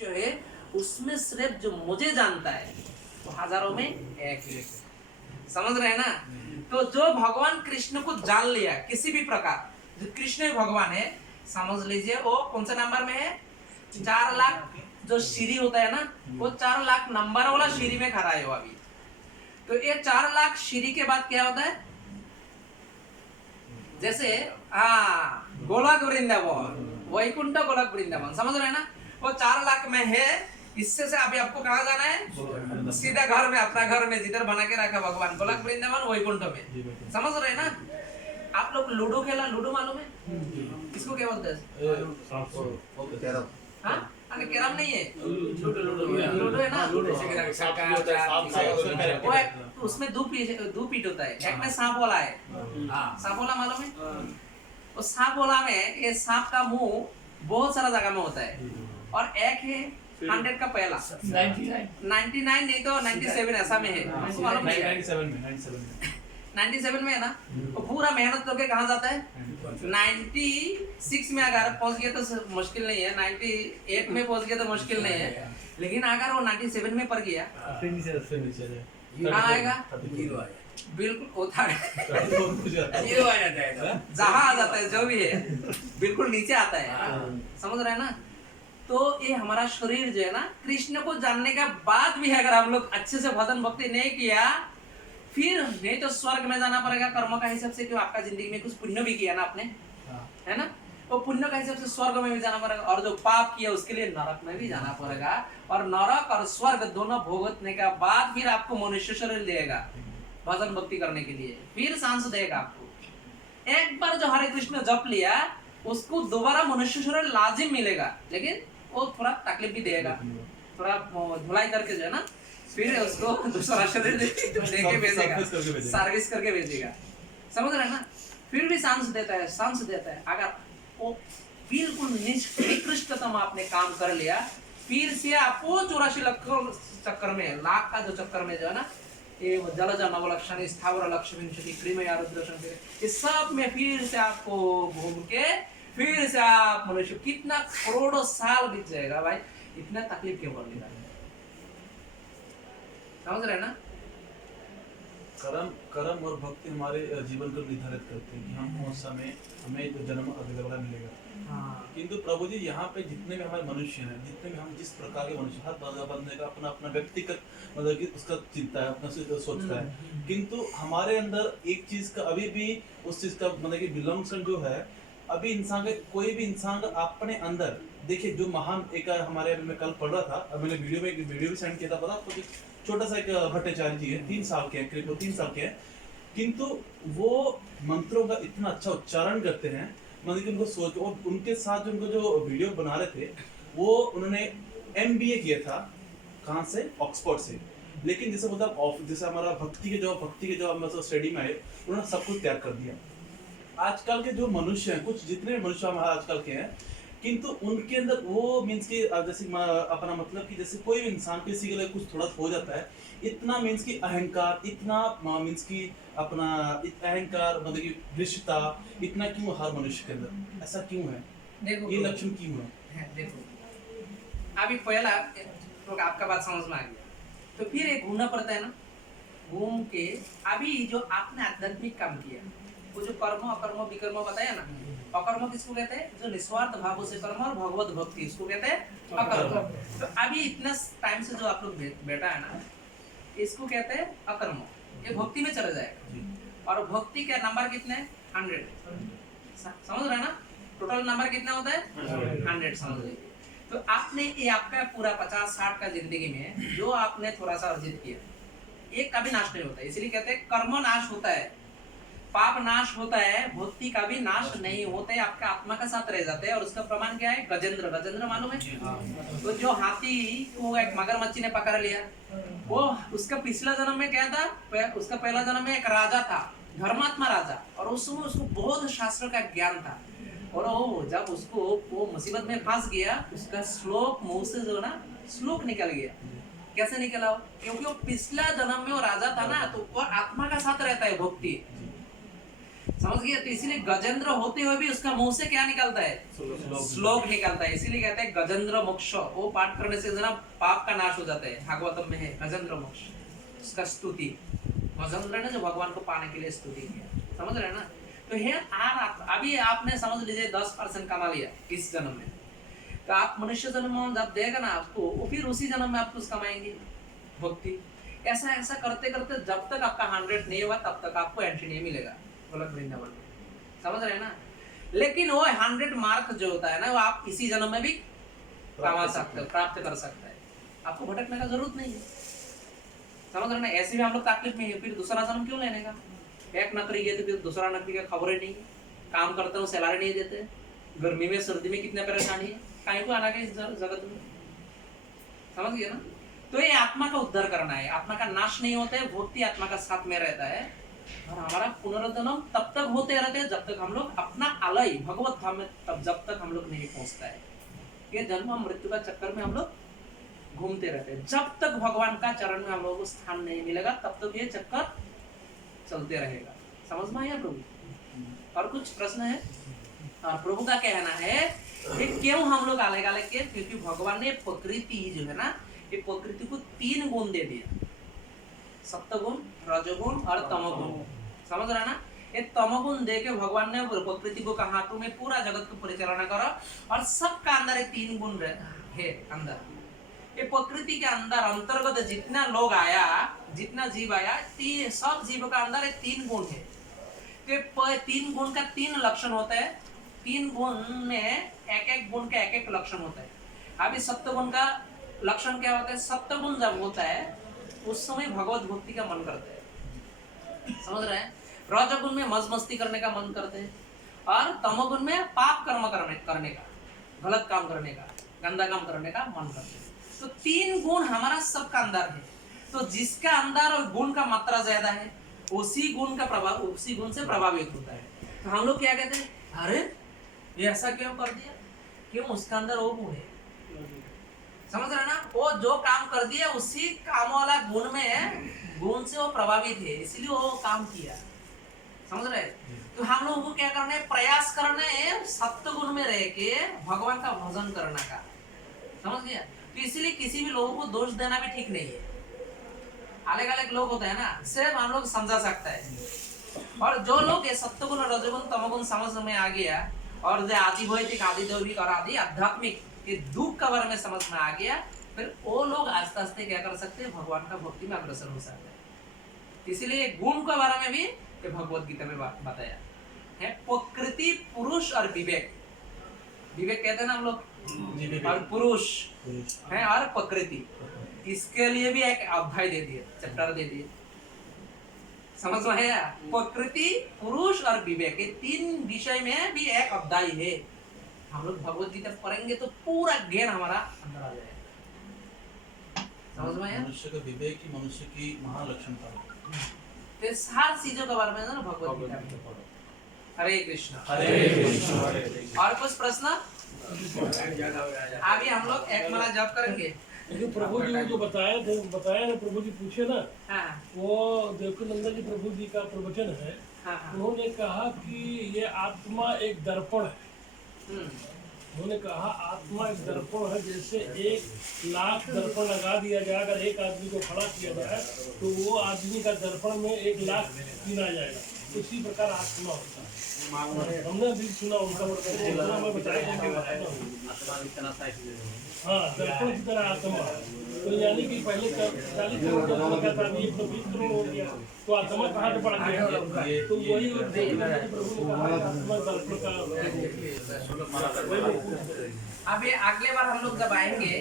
है उसमें सिर्फ जो मुझे जानता है वो हजारों में एक ही। समझ रहे हैं ना? तो जो भगवान कृष्ण को जान लिया किसी भी प्रकार, जो कृष्ण ही भगवान है, समझ लीजिए वो कौन सा नंबर में है? 4 लाख जो सीढ़ी होता है ना, वो 4 लाख नंबर वाला सीढ़ी में खड़ा है वो अभी। तो ये 4 लाख सीढ़ी के बाद क्या होता है? जैसे गोलक वृंदावन, वैकुंठ गोलक वृंदावन, समझ रहे हैं ना? वो 4 लाख में है। इससे से अभी आपको कहाँ जाना है? सीधा घर में, अपना घर में जिधर बना के रखा भगवान, गोलक वृंदावन वैकुंठ में। समझ रहे हैं ना? आप लोग लूडो खेला, लूडो मालूम है? इसको क्या बोलते हैं? हाँ, अरे कैरम नहीं है, लूडो है ना? वो उसमें दो पीठ होता है, एक में सांप वाला है। सांप वाला मालूम है? और सांप वाला में ये सांप का मुंह बहुत सारा जगह में होता है, और एक है 100 का पहला, 99 नहीं तो 97 ऐसा में है। आपको मालूम है? 97 में है ना? वो पूरा मेहनत करके कहाँ जाता है? 96 में अगर पहुंच गया तो मुश्किल नहीं है, 98 में पहुंच गया तो मुश्किल नहीं है, लेकिन अगर वो 97 में पड़ गया कहाँ आएगा? बिल्कुल होता है, जीरो आ जाता है, जहाँ आ जाता है जो भी है बिल्कुल नीचे आता है। समझ रहे हैं ना? तो ये हमारा शरीर जो है ना, कृष्ण को जानने के बाद भी अगर हम लोग अच्छे से भजन भक्ति नहीं किया, फिर नहीं तो स्वर्ग में जाना पड़ेगा कर्म का हिसाब से, क्यों आपका जिंदगी में कुछ पुण्य भी किया ना आपने, है ना? तो पुण्य का हिसाब से स्वर्ग में भी जाना पड़ेगा, और जो पाप किया उसके लिए नरक में भी जाना पड़ेगा, और नरक और स्वर्ग दोनों भोगतने के बाद फिर आपको मनुष्य शरीर देगा भजन भक्ति करने के लिए, फिर सांस देगा आपको। एक बार जो हरे कृष्ण जप लिया उसको दोबारा मनुष्य शरीर लाजिम मिलेगा, लेकिन वो थोड़ा तकलीफ भी देगा, थोड़ा धुलाई करके जो है ना, फिर उसको दूसरा शरीर देके भेजेगा, सर्विस करके भेजेगा। समझ रहे हैं ना? फिर भी सांस देता है, सांस देता है। अगर वो बिल्कुल निकृष्टतम आपने काम कर लिया, फिर से आपको 84 लाख चक्कर में, लाख का जो चक्कर में जो है ना, ये जलज नवलक्षण स्थावर लक्ष्मी क्रीमया रुद्र, ये सब में फिर से आपको घूम के फिर से आप मनुष्य, कितना करोड़ों साल बीत जाएगा भाई, इतना तकलीफ क्यों कर लेगा? समझ रहे हैं ना? कर्म और भक्ति हमारे जीवन को निर्धारित करते हैं कि हम उस समय हमें जो जन्म अगले वाला मिलेगा। किंतु प्रभु जी यहाँ पे जितने भी हमारे मनुष्य हैं, जितने भी हम जिस प्रकार के मनुष्य, हर बंदे का अपना अपना व्यक्तिगत मतलब कि उसका चिंता है, अपना सोचता है, किंतु हमारे अंदर एक चीज का अभी भी उस चीज का मतलब कि बिलोंग्स जो है, अभी इंसान के कोई भी इंसान का अपने अंदर देखिए, जो महान एक हमारे मैं कल पढ़ रहा था, मैंने वीडियो भी सेंड किया था, पता आपको? छोटा सा एक भट्टाचार्य जी है, 3 साल के हैं, करीब 3 साल के हैं, किंतु वो मंत्रों का इतना अच्छा उच्चारण करते हैं, मतलब कि उनको सोच, और उनके साथ जो उनको जो वीडियो बना रहे थे वो उन्होंने MBA किया था, कहाँ से? ऑक्सफोर्ड से। लेकिन जैसे मतलब जैसे हमारा भक्ति के जो हम स्टडी में आए, उन्होंने सब कुछ त्याग कर दिया। आजकल के जो मनुष्य हैं, कुछ जितने मनुष्य हमारे आजकल के हैं, किंतु उनके अंदर वो मीन्स की जैसे अपना मतलब कि जैसे कोई भी इंसान किसी के लिए कुछ थोड़ा हो जाता है, इतना मीन्स की अहंकार, इतना मीन्स की अपना अहंकार मतलब कि दृश्यता, इतना क्यों हर मनुष्य के अंदर ऐसा क्यों है? देखो ये लक्षण क्यों है? देखो अभी पहला तो आपका बात समझ में आ गया, तो फिर एक घूमना पड़ता है ना, घूम के अभी जो आपने आध्यात्मिक काम किया, वो जो कर्म अकर्म विकर्म बताया ना, अकर्म किसको कहते हैं? जो निस्वार्थ भाव से कर्म और भगवत भक्ति, इसको कहते हैं अकर्म। तो अभी इतना टाइम से जो आप लोग बैठा है ना, इसको कहते हैं अकर्म, ये भक्ति में चला जाएगा। और भक्ति का नंबर कितने? 100। समझ रहे हैं ना? टोटल नंबर कितना होता है? 100 समझ लीजिए। तो आपने ये आपका पूरा 50-60 का जिंदगी में जो आपने थोड़ा सा अर्जित किया, ये कभी नाश नहीं होता, इसलिए कहते हैं कर्म नाश होता है, पाप नाश होता है, भक्ति का भी नाश नहीं होता है, आपका आत्मा का साथ रह जाते हैं। और उसका प्रमाण क्या है? गजेंद्र मालूम है? तो जो हाथी को एक मगरमच्छी ने पकड़ लिया, वो उसका पिछला जन्म में क्या था? उसका पहला जन्म में एक राजा था, धर्मात्मा राजा, और उस समय उसको बहुत शास्त्र का ज्ञान था, और वो जब उसको वो मुसीबत में फंस गया, उसका श्लोक मुंह से जो ना श्लोक निकल गया। कैसे निकला? क्योंकि वो पिछला जन्म में वो राजा था ना, तो वो आत्मा का साथ रहता है भक्ति। समझ गए? तो इसीलिए गजेंद्र होते हुए भी उसका मुंह से क्या निकलता है? श्लोक निकलता है। इसीलिए कहते हैं गजेंद्र मोक्ष। वो पाठ करने से ना पाप का नाश हो जाता है। भागवतम में है गजेंद्र मोक्ष, उसका स्तुति। गजेंद्र ने जो भगवान को पाने के लिए स्तुति किया, समझ रहे हैं ना? तो है अभी आपने समझ लीजिए 10% कमा लिया इस जन्म में, तो आप मनुष्य जन्म में जब देगा ना आपको, वो फिर उसी जन्म में आप कुछ कमाएंगे भक्ति। ऐसा ऐसा करते करते जब तक आपका 100 नहीं होगा तब तक आपको एंट्री नहीं मिलेगा गोलक वृंदावन में, समझ रहे हैं ना? लेकिन वो 100 मार्क जो होता है ना, वो आप इसी जन्म में भी कमा सकते हो, प्राप्त कर सकते हैं। आपको भटकने का जरूरत नहीं है, समझ रहे ना? ऐसे भी हम लोग तकलीफ में है, फिर दूसरा जन्म क्यों लेने का? एक नौकरी गए तो फिर दूसरा नौकरी का खबर ही नहीं है, काम करते हो सैलरी नहीं देते, गर्मी में सर्दी में कितने परेशानी है, कहीं को आना के इस जगत में, समझ गए ना? तो ये आत्मा का उद्धार करना है, आत्मा का नाश नहीं होता है, भक्ति आत्मा का साथ में रहता है। और हमारा पुनर्जन्म तब तक होते रहते हैं जब तक हम लोग अपना अलय भगवत धाम में, तब जब तक हम लोग नहीं पहुंचता है। ये जन्म मृत्यु का चक्कर में हम लोग घूमते रहते हैं। जब तक भगवान का चरण में हम लोगों को स्थान नहीं मिलेगा तब तक ये चक्कर चलते रहेगा। समझ में आया प्रभु? और कुछ प्रश्न है? और प्रभु का कहना है कि क्यों हम लोग अलग अलग के, क्योंकि भगवान ने प्रकृति जो है ना, ये प्रकृति को 3 गुण दे दिया, सत्वगुण, रजोगुण और तमोगुण, समझ रहा ना? ये तमोगुण दे के भगवान ने प्रकृति को कहा तुम्हें पूरा जगत को परिचालना करो, और सबका अंदर ये 3 गुण है अंदर। ये प्रकृति के अंदर अंतर्गत जितना लोग आया, जितना जीव आया, सब जीवों का अंदर ये 3 गुण है। तो 3 गुण का 3 लक्षण होता है। 3 गुण में एक गुण का एक लक्षण होता है। अभी सत्वगुण का लक्षण क्या होता है? सत्वगुण जब होता है उस समय भगवत भक्ति का मन करता है, समझ रहे हैं? रजोगुण में मौज मस्ती करने का मन करते हैं, और तमोगुण में पाप कर्म करने का, गलत काम करने का, गंदा काम करने का मन करते हैं। तो 3 गुण हमारा सबका अंदर है। तो जिसका अंदर और गुण का मात्रा ज्यादा है उसी गुण का प्रभाव उसी गुण से प्रभावित होता है। तो हम लोग क्या कहते हैं, अरे ये ऐसा क्यों कर दिया? क्यों? उसका अंदर वो गुण है, समझ रहे ना? वो जो काम कर दिया उसी काम वाला गुण में, गुण से वो प्रभावित है, इसलिए वो काम किया, समझ रहे? तो हम लोगों को क्या करना है? प्रयास करना है सत्य गुण में रह के भगवान का भजन करने का, समझ गया? तो इसीलिए किसी भी लोगों को दोष देना भी ठीक नहीं है। अलग अलग लोग होते हैं ना, सिर्फ हम लोग समझा सकता है। और जो लोग ये सत्वगुण, रजोगुण, तमोगुण समझ में आ गया, और जो आदि भौतिक, आदि दैविक और आदि आध्यात्मिक ये दुख का बारे में समझ में आ गया, फिर वो लोग आस्ते आस्ते क्या कर सकते हैं? भगवान का भक्ति में अग्रसर हो सकते हैं। इसीलिए गुण के बारे में भी ये भगवत गीता में बताया है। प्रकृति, पुरुष और विवेक। विवेक कहते हैं ना हम लोग, और पुरुष है, और प्रकृति, इसके लिए भी एक अध्याय दे दिए, चैप्टर दे दिए, समझ में आया? प्रकृति, पुरुष और विवेक, ये 3 विषय में भी एक अध्याय है। हम लोग भगवत गीता पढ़ेंगे तो पूरा ज्ञान हमारा अंदर आ जाएगा, समझ में आया? मनुष्य का विवेक ही मनुष्य की महालक्षणता है। तो सार चीजों के बारे में ना भगवत गीता में। हरे कृष्ण। और कुछ प्रश्न? अभी हम लोग एक माला जप करेंगे। जो प्रभु जी ने जो बताया ना, प्रभु जी पूछे ना, हाँ, वो देवकीनंदन जी प्रभु जी का प्रवचन है। हाँ, हाँ। उन्होंने कहा कि ये आत्मा एक दर्पण है। उन्होंने कहा आत्मा एक दर्पण है, जैसे 1,00,000 दर्पण लगा दिया जाए, अगर एक आदमी को खड़ा किया जाए तो वो आदमी का दर्पण में 1,00,000 गिना जाएगा। उसी प्रकार आत्मा होता है। हमने भी सुना उनका मैं बताया। हाँ, दर्पण की तरह आत्मा। तो यानी कि पहले 40 करोड़ का था, अभी 120 करोड़ हो गया, तो आत्मा कहाँ से बढ़ गया? तो वही प्रभु ने कहा आत्मा दर्पण का। अभी अगले बार हम लोग जब आएंगे